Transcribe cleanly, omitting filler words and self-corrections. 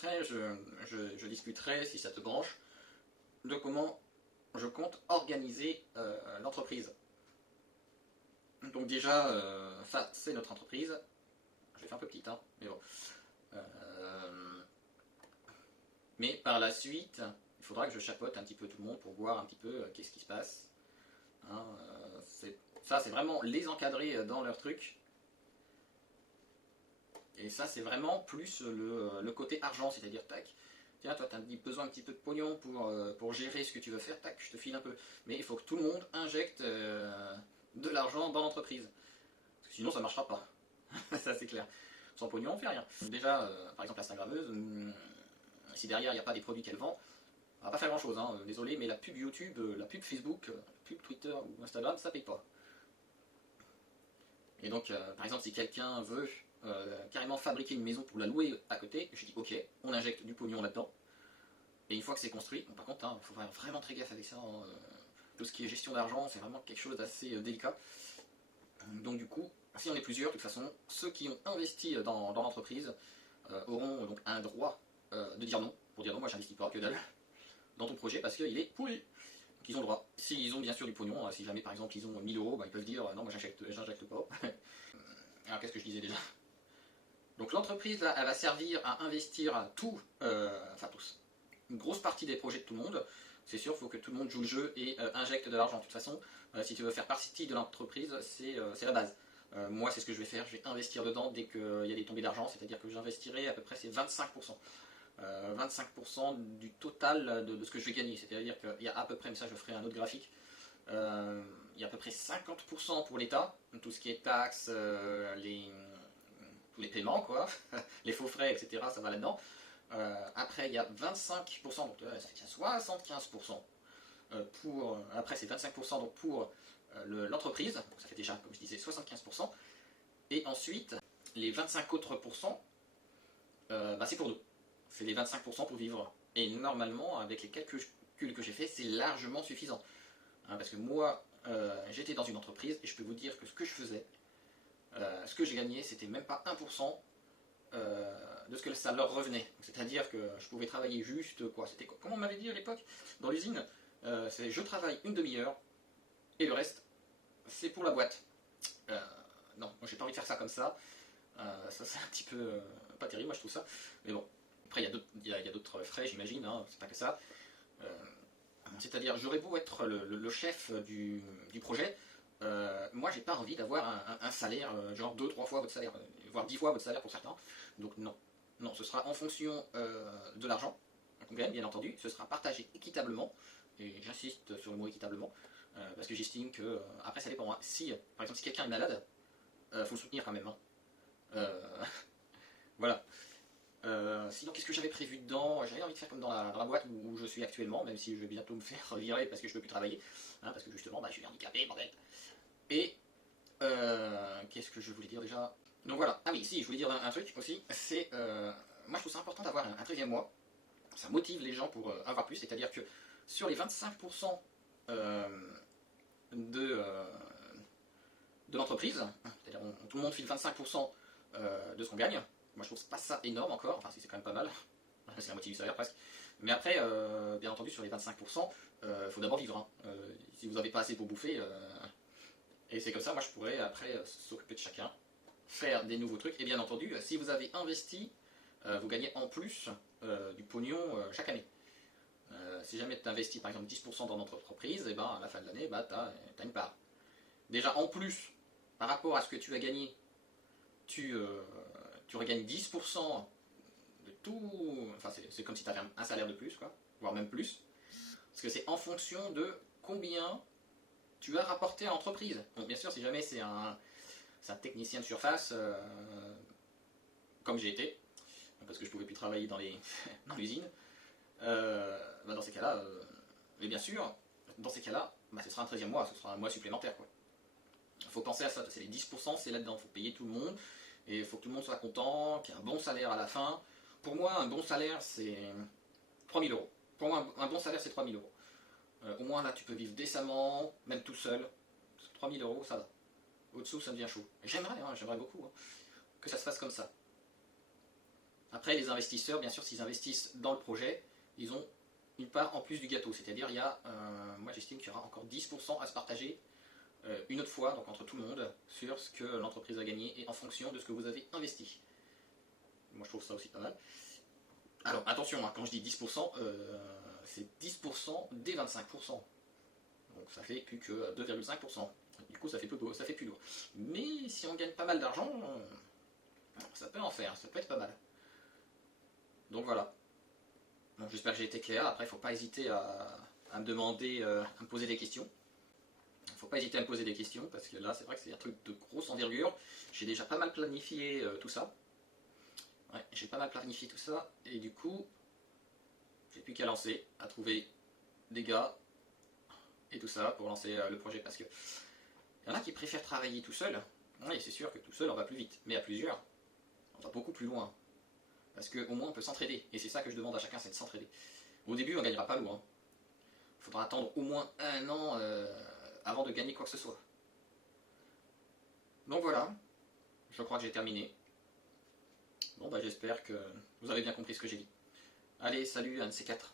après je discuterai, si ça te branche, de comment je compte organiser l'entreprise. Donc déjà, ça c'est notre entreprise. Je l'ai fait un peu petite, hein, mais bon. Mais par la suite, il faudra que je chapeaute un petit peu tout le monde pour voir un petit peu qu'est-ce qui se passe. Hein, ça c'est vraiment les encadrer dans leur truc. Et ça c'est vraiment plus le côté argent, c'est-à-dire tac, tiens toi tu as besoin un petit peu de pognon pour gérer ce que tu veux faire, tac, je te file un peu. Mais il faut que tout le monde injecte de l'argent dans l'entreprise. Parce que sinon ça ne marchera pas. Ça c'est clair. Sans pognon on fait rien. Déjà, par exemple l'Instagrammeuse, si derrière il n'y a pas des produits qu'elle vend, on va pas faire grand chose, hein. Désolé, mais la pub YouTube, la pub Facebook, la pub Twitter ou Instagram, ça paye pas. Et donc, par exemple, si quelqu'un veut carrément fabriquer une maison pour la louer à côté, je dis ok, on injecte du pognon là-dedans. Et une fois que c'est construit, bon, par contre, il faut vraiment très gaffe avec ça. Hein. Tout ce qui est gestion d'argent, c'est vraiment quelque chose d'assez délicat. Donc du coup, si on est plusieurs, de toute façon, ceux qui ont investi dans l'entreprise auront donc un droit de dire non. Pour dire non, moi j'investis pas, que dalle, dans ton projet parce qu'il est pourri. Donc ils ont le droit. S'ils ont bien sûr du pognon, si jamais par exemple ils ont 1000 euros, bah, ils peuvent dire non, moi j'injecte pas. Alors qu'est-ce que je disais déjà? Donc l'entreprise là, elle va servir à investir à tout, enfin tous, une grosse partie des projets de tout le monde. C'est sûr, il faut que tout le monde joue le jeu et injecte de l'argent. De toute façon, si tu veux faire partie de l'entreprise, c'est la base. Moi, c'est ce que je vais faire. Je vais investir dedans dès qu'il y a des tombées d'argent, c'est-à-dire que j'investirai à peu près c'est 25%. 25% du total de ce que je vais gagner. C'est-à-dire qu'il y a à peu près, mais ça je ferai un autre graphique, il y a à peu près 50% pour l'État, tout ce qui est taxes, tous les paiements, quoi, les faux frais, etc., ça va là-dedans. Après, il y a 25%, donc ça fait 75%. Après, c'est 25% donc pour l'entreprise, donc ça fait déjà, comme je disais, 75%. Et ensuite, les 25 autres pourcents, c'est pour nous. C'est les 25% pour vivre. Et normalement, avec les calculs que j'ai fait, c'est largement suffisant. Hein, parce que moi, j'étais dans une entreprise et je peux vous dire que ce que je faisais, ce que j'ai gagné, c'était même pas 1% de ce que ça leur revenait. C'est-à-dire que je pouvais travailler juste, quoi, c'était comment on m'avait dit à l'époque dans l'usine, c'est je travaille une demi-heure et le reste, c'est pour la boîte. Non, moi j'ai pas envie de faire ça comme ça. Ça c'est un petit peu pas terrible, moi je trouve ça. Mais bon, après il y a d'autres frais, j'imagine, hein, c'est pas que ça. C'est-à-dire, j'aurais beau être le chef du projet, moi j'ai pas envie d'avoir un salaire, genre 2-3 fois votre salaire, voire 10 fois votre salaire pour certains. Donc non, non, ce sera en fonction de l'argent qu'on gagne, bien entendu, ce sera partagé équitablement, et j'insiste sur le mot équitablement, parce que j'estime que, après ça dépend, hein. Si, par exemple, si quelqu'un est malade, faut le soutenir quand même. Hein. Voilà. Sinon, qu'est-ce que j'avais prévu dedans? J'avais envie de faire comme dans la boîte où je suis actuellement, même si je vais bientôt me faire virer parce que je ne peux plus travailler, hein, parce que justement, je suis handicapé, bordel. Et qu'est-ce que je voulais dire déjà? Donc voilà, ah oui, si, je voulais dire un truc aussi, c'est, moi je trouve ça important d'avoir un 13e mois, ça motive les gens pour avoir plus, c'est-à-dire que sur les 25% de l'entreprise, c'est-à-dire tout le monde file 25% de ce qu'on gagne. Moi je trouve pas ça énorme encore, enfin c'est quand même pas mal, c'est la moitié du salaire presque. Mais après, bien entendu, sur les 25%, faut d'abord vivre. Hein. Si vous n'avez pas assez pour bouffer, et c'est comme ça, moi je pourrais après s'occuper de chacun, faire des nouveaux trucs. Et bien entendu, si vous avez investi, vous gagnez en plus du pognon chaque année. Si jamais tu investis par exemple 10% dans notre entreprise, et ben à la fin de l'année, tu as une part. Déjà en plus, par rapport à ce que tu as gagné, tu regagnes 10% de tout. Enfin, c'est comme si tu avais un salaire de plus, quoi, voire même plus. Parce que c'est en fonction de combien tu as rapporté à l'entreprise. Donc, bien sûr, si jamais c'est un technicien de surface, comme j'ai été, parce que je ne pouvais plus travailler dans l'usine, dans ces cas-là, mais bien sûr, dans ces cas-là, ce sera un 13e mois, ce sera un mois supplémentaire, quoi. Il faut penser à ça, c'est les 10%, c'est là-dedans, il faut payer tout le monde, et il faut que tout le monde soit content, qu'il y ait un bon salaire à la fin. Pour moi, un bon salaire, c'est 3000 euros. Pour moi, un bon salaire, c'est 3000 euros. Au moins, là, tu peux vivre décemment, même tout seul. 3000 euros, ça va. Au-dessous, ça devient chaud. J'aimerais beaucoup, hein, que ça se fasse comme ça. Après, les investisseurs, bien sûr, s'ils investissent dans le projet, ils ont une part en plus du gâteau. C'est-à-dire, il y a, moi j'estime qu'il y aura encore 10% à se partager une autre fois, donc entre tout le monde, sur ce que l'entreprise a gagné et en fonction de ce que vous avez investi. Moi je trouve ça aussi pas mal. Alors attention, hein, quand je dis 10%, c'est 10% des 25%. Donc ça fait plus que 2,5%. Du coup ça fait plus lourd. Mais si on gagne pas mal d'argent, ça peut en faire, ça peut être pas mal. Donc voilà. Donc j'espère que j'ai été clair. Après il ne faut pas hésiter à me demander, à me poser des questions. Il ne faut pas hésiter à me poser des questions parce que là c'est vrai que c'est un truc de grosse envergure. J'ai déjà pas mal planifié tout ça. Ouais, j'ai pas mal planifié tout ça et du coup j'ai plus qu'à lancer, à trouver des gars et tout ça pour lancer le projet parce que il y en a qui préfèrent travailler tout seul. Oui, c'est sûr que tout seul on va plus vite, mais à plusieurs on va beaucoup plus loin parce qu'au moins on peut s'entraider et c'est ça que je demande à chacun, c'est de s'entraider. Au début on gagnera pas loin, il faudra attendre au moins un an avant de gagner quoi que ce soit. Donc voilà, je crois que j'ai terminé. Bon bah j'espère que vous avez bien compris ce que j'ai dit. Allez, salut, un de ces quatre.